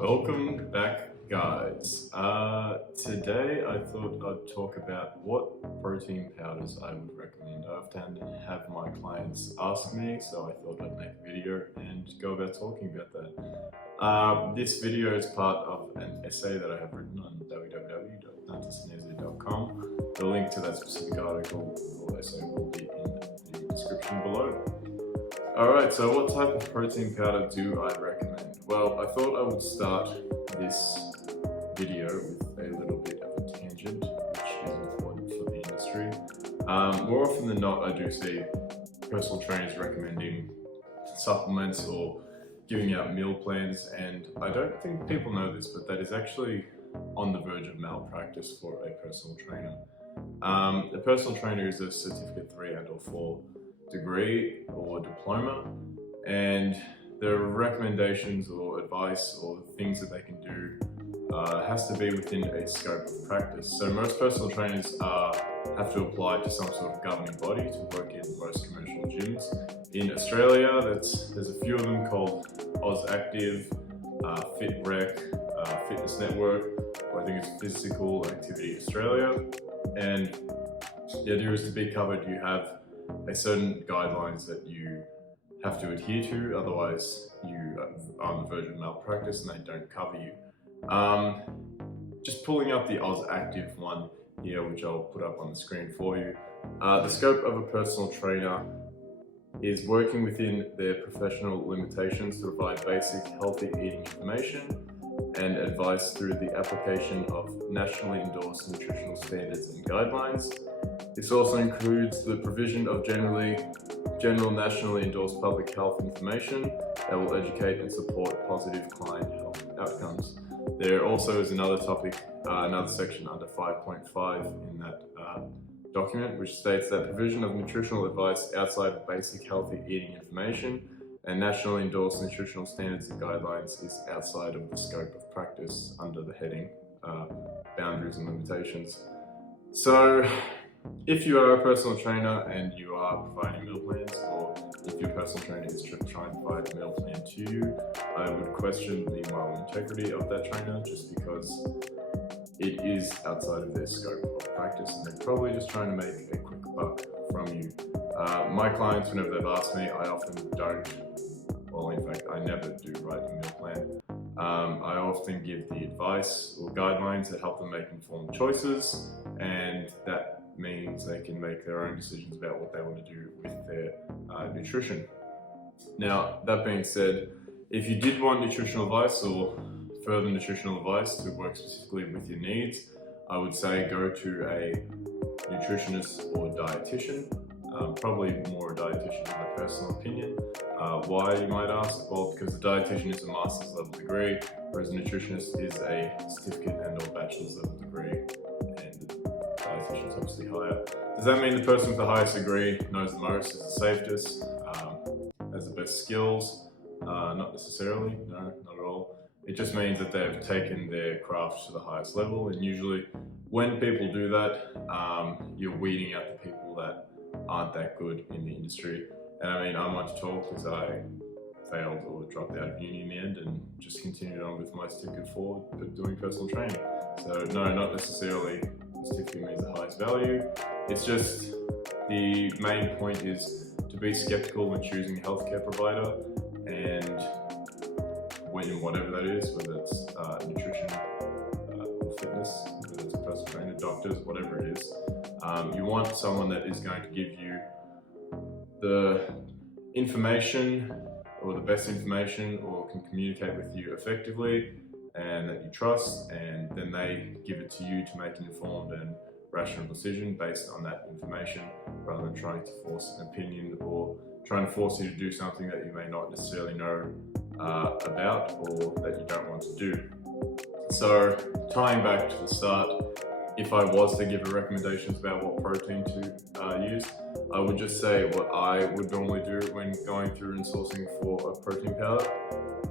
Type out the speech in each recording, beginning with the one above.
Welcome back, guys. Today I thought I'd talk about what protein powders I would recommend. I often have my clients ask me, so I thought I'd make a video and go about talking about that. This video is part of an essay that I have written on www.dantasnezu.com. The link to that specific article or essay will be in the description below. Alright, so what type of protein powder do I recommend? Well, I thought I would start this video with a little bit of a tangent, which is important for the industry. More often than not, I do see personal trainers recommending supplements or giving out meal plans, and I don't think people know this, but that is actually on the verge of malpractice for a personal trainer. A personal trainer is a certificate 3 and/or 4 degree or diploma, and their recommendations or advice or things that they can do has to be within a scope of practice. So most personal trainers have to apply to some sort of governing body to work in most commercial gyms. In Australia, there's a few of them called AusActive, FitRec, Fitness Network, or I think it's Physical Activity Australia. And the idea is to be covered, you have a certain guidelines that you have to adhere to, otherwise you are on the verge of malpractice and they don't cover you. Just pulling up the AusActive one here, which I'll put up on the screen for you. The scope of a personal trainer is working within their professional limitations to provide basic healthy eating information and advice through the application of nationally endorsed nutritional standards and guidelines. This also includes the provision of general nationally endorsed public health information that will educate and support positive client health outcomes. There also is another topic, another section under 5.5 in that document, which states that provision of nutritional advice outside of basic healthy eating information and nationally endorsed nutritional standards and guidelines is outside of the scope of practice under the heading boundaries and limitations. So if you are a personal trainer and you are providing meal plans, or if your personal trainer is trying to provide a meal plan to you, I would question the moral integrity of that trainer, just because it is outside of their scope of practice and they're probably just trying to make a quick buck from you. My clients, whenever they've asked me, I often don't, well in fact I never do write a meal plan. I often give the advice or guidelines that help them make informed choices, and that means they can make their own decisions about what they want to do with their nutrition. Now, that being said, if you did want nutritional advice or further nutritional advice to work specifically with your needs, I would say go to a nutritionist or dietitian, probably more a dietitian in my personal opinion. Why, you might ask? Well, because the dietitian is a master's level degree, whereas a nutritionist is a certificate and or bachelor's level degree, and the dietitian is obviously higher. Does that mean the person with the highest degree knows the most, is the safest, has the best skills? Not necessarily, no, not at all. It just means that they've taken their craft to the highest level, and usually when people do that, you're weeding out the people that aren't that good in the industry. And I mean, I'm one to talk because I failed or dropped out of uni in the end and just continued on with my certificate 4 doing personal training. So no, not necessarily the certificate means the highest value. It's just the main point is to be skeptical when choosing a healthcare provider, and when whatever that is, whether it's nutrition or fitness, whether it's a personal trainer, doctors, whatever it is, you want someone that is going to give you the information or the best information, or can communicate with you effectively and that you trust, and then they give it to you to make an informed and rational decision based on that information, rather than trying to force an opinion or trying to force you to do something that you may not necessarily know about or that you don't want to do. So tying back to the start, if I was to give recommendations about what protein to use, I would just say what I would normally do when going through and sourcing for a protein powder.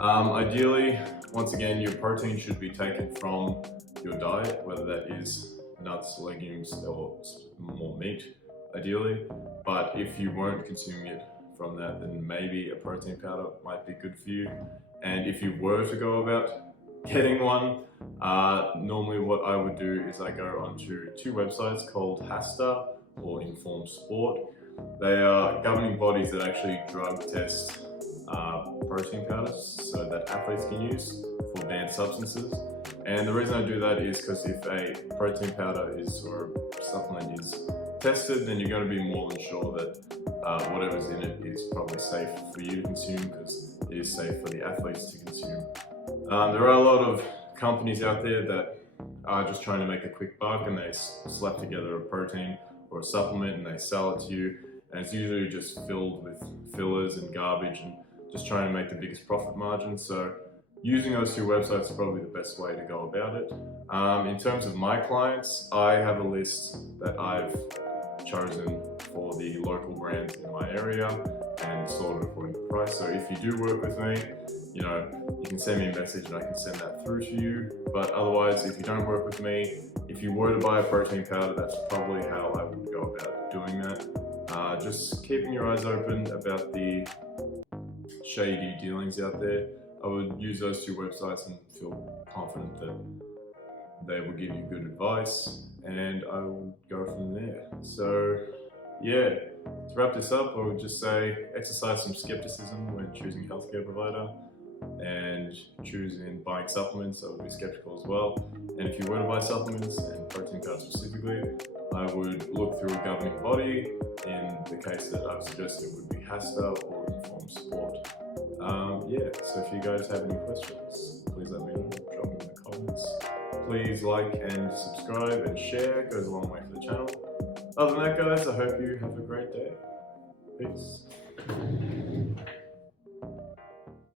Ideally, once again, your protein should be taken from your diet, whether that is nuts, legumes, or more meat, ideally. But if you weren't consuming it from that, then maybe a protein powder might be good for you. And if you were to go about getting one, normally what I would do is I go onto two websites called HASTA or Informed Sport. They are governing bodies that actually drug test protein powders so that athletes can use for banned substances. And the reason I do that is because if a protein powder or supplement is tested, then you're going to be more than sure that whatever's in it is probably safe for you to consume, because it is safe for the athletes to consume. There are a lot of companies out there that are just trying to make a quick buck, and they slap together a protein or a supplement and they sell it to you, and it's usually just filled with fillers and garbage and just trying to make the biggest profit margin. So using those two websites is probably the best way to go about it. In terms of my clients, I have a list that I've chosen for the local brands in my area and sorted according to price. So if you do work with me, you can send me a message and I can send that through to you. But otherwise, if you don't work with me, if you were to buy a protein powder, that's probably how I would go about doing that. Just keeping your eyes open about the shady dealings out there. I would use those two websites and feel confident that they will give you good advice, and I will go from there. So yeah, to wrap this up, I would just say exercise some skepticism when choosing a healthcare provider, and choosing buying supplements, I would be skeptical as well. And if you were to buy supplements, and protein powder specifically, I would look through a governing body. In the case that I've suggested, would be HASTA or Informed Sport. Yeah, so if you guys have any questions, please let me know, drop them in the comments. Please like and subscribe and share, it goes a long way for the channel. Other than that, guys, I hope you have a great day. Peace.